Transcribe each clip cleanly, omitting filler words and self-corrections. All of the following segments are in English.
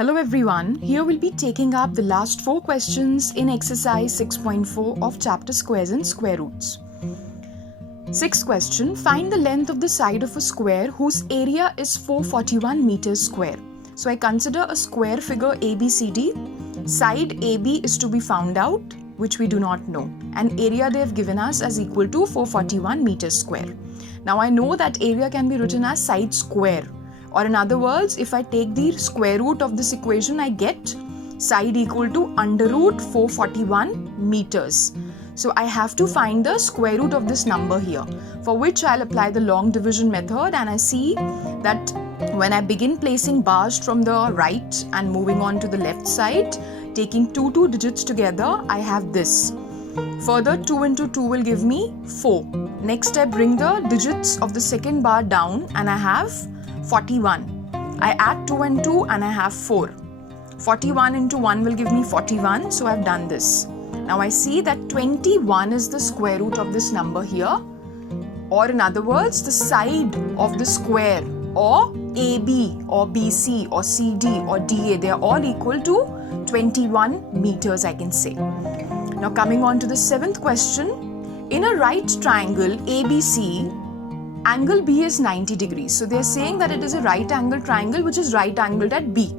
Hello everyone, here we'll be taking up the last 4 questions in exercise 6.4 of chapter squares and square roots. Sixth question, find the length of the side of a square whose area is 441 meters square. So I consider a square figure ABCD. Side AB is to be found out, which we do not know. And area they have given us as equal to 441 meters square. Now I know that area can be written as side square. Or in other words, if I take the square root of this equation, I get side equal to under root 441 meters. So I have to find the square root of this number here, for which I'll apply the long division method, and I see that when I begin placing bars from the right and moving on to the left side, taking two digits together, I have this. Further, 2 into 2 will give me 4. Next, I bring the digits of the second bar down and I have 41. I add 2 and 2 and I have 4. 41 into 1 will give me 41, so I've done this. Now I see that 21 is the square root of this number here, or in other words, the side of the square, or AB or BC or CD or DA, they are all equal to 21 meters, I can say. Now coming on to the 7th question, in a right triangle ABC, angle B is 90 degrees. So they are saying that it is a right angle triangle which is right angled at B.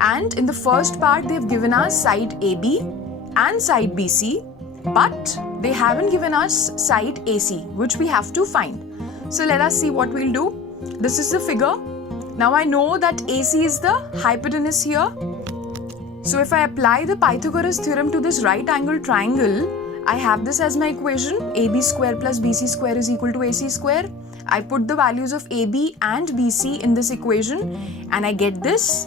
And in the first part they have given us side AB and side BC, but they haven't given us side AC, which we have to find. So let us see what we'll do. This is the figure. Now I know that AC is the hypotenuse here. So if I apply the Pythagoras theorem to this right angle triangle, I have this as my equation, AB square plus BC square is equal to AC square. I put the values of AB and BC in this equation and I get this.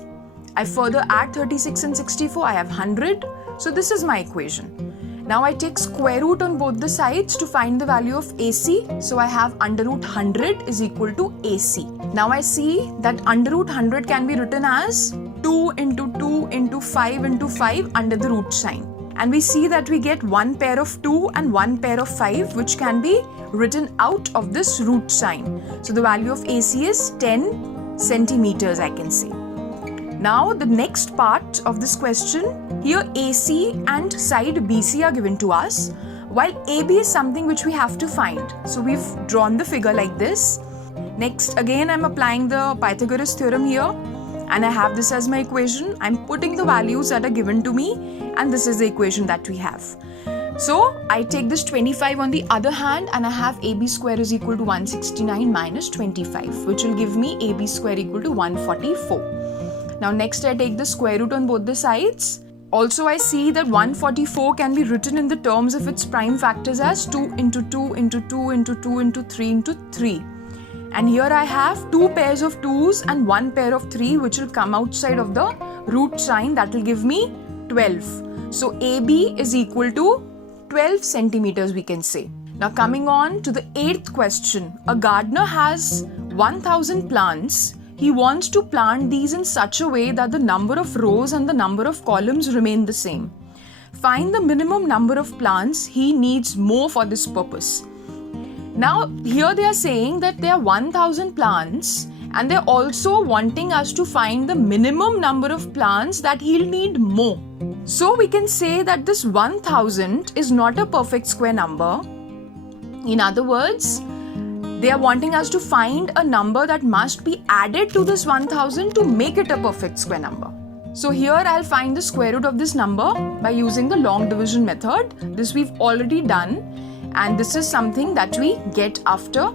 I further add 36 and 64, I have 100. So this is my equation. Now I take square root on both the sides to find the value of AC. So I have under root 100 is equal to AC. Now I see that under root 100 can be written as 2 into 2 into 5 into 5 under the root sign. And we see that we get one pair of 2 and one pair of 5, which can be written out of this root sign. So the value of AC is 10 centimeters, I can say. Now the next part of this question, here AC and side BC are given to us, while AB is something which we have to find. So we've drawn the figure like this. Next, again I'm applying the Pythagoras theorem here. And I have this as my equation. I'm putting the values that are given to me, and this is the equation that we have. So I take this 25 on the other hand, and I have AB square is equal to 169 minus 25, which will give me AB square equal to 144. Now next I take the square root on both the sides. Also I see that 144 can be written in the terms of its prime factors as 2 into 2 into 2 into 2 into 3 into 3. And here I have 2 pairs of 2's and 1 pair of 3, which will come outside of the root sign. That will give me 12. So AB is equal to 12 centimeters, we can say. Now coming on to the 8th question. A gardener has 1000 plants. He wants to plant these in such a way that the number of rows and the number of columns remain the same. Find the minimum number of plants he needs more for this purpose. Now, here they are saying that there are 1000 plants and they're also wanting us to find the minimum number of plants that he'll need more. So we can say that this 1000 is not a perfect square number. In other words, they are wanting us to find a number that must be added to this 1000 to make it a perfect square number. So here I'll find the square root of this number by using the long division method. This we've already done. And this is something that we get after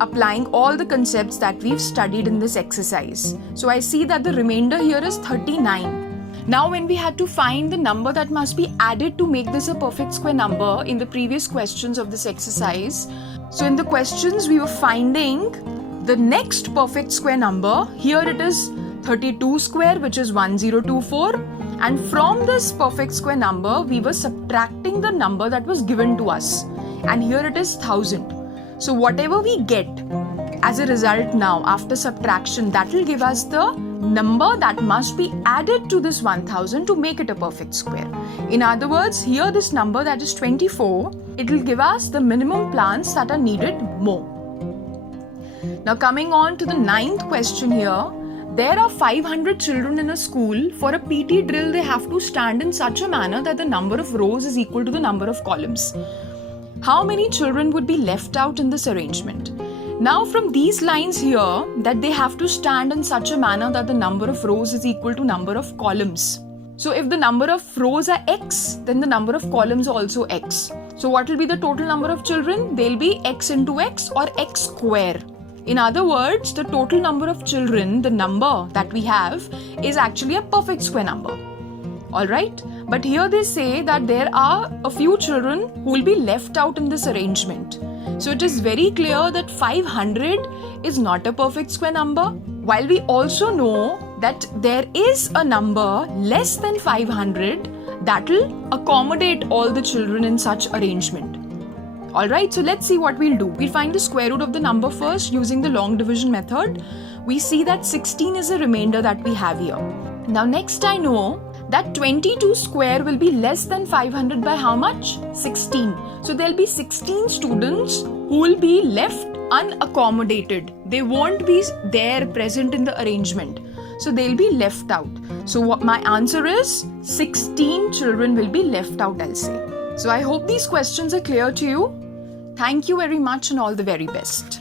applying all the concepts that we've studied in this exercise. So I see that the remainder here is 39. Now when we had to find the number that must be added to make this a perfect square number in the previous questions of this exercise, so in the questions we were finding the next perfect square number. Here it is 32 square, which is 1024. And from this perfect square number, we were subtracting the number that was given to us. And here it is 1000. So whatever we get as a result now after subtraction, that will give us the number that must be added to this 1000 to make it a perfect square. In other words, here this number that is 24, it will give us the minimum plants that are needed more. Now coming on to the 9th question here. there are 500 children in a school, for a PT drill they have to stand in such a manner that the number of rows is equal to the number of columns. How many children would be left out in this arrangement? Now from these lines here, that they have to stand in such a manner that the number of rows is equal to number of columns. So if the number of rows are x, then the number of columns are also x. So what will be the total number of children? They'll be x into x or x square. In other words, the total number of children, the number that we have, is actually a perfect square number. Alright? But here they say that there are a few children who will be left out in this arrangement. So it is very clear that 500 is not a perfect square number, while we also know that there is a number less than 500 that will accommodate all the children in such arrangement. Alright, so let's see what we'll do. We'll find the square root of the number first using the long division method. We see that 16 is a remainder that we have here. Now next I know that 22 square will be less than 500 by how much? 16. So there'll be 16 students who will be left unaccommodated. They won't be there present in the arrangement. So they'll be left out. So what my answer is 16 children will be left out, I'll say. So I hope these questions are clear to you. Thank you very much and all the very best.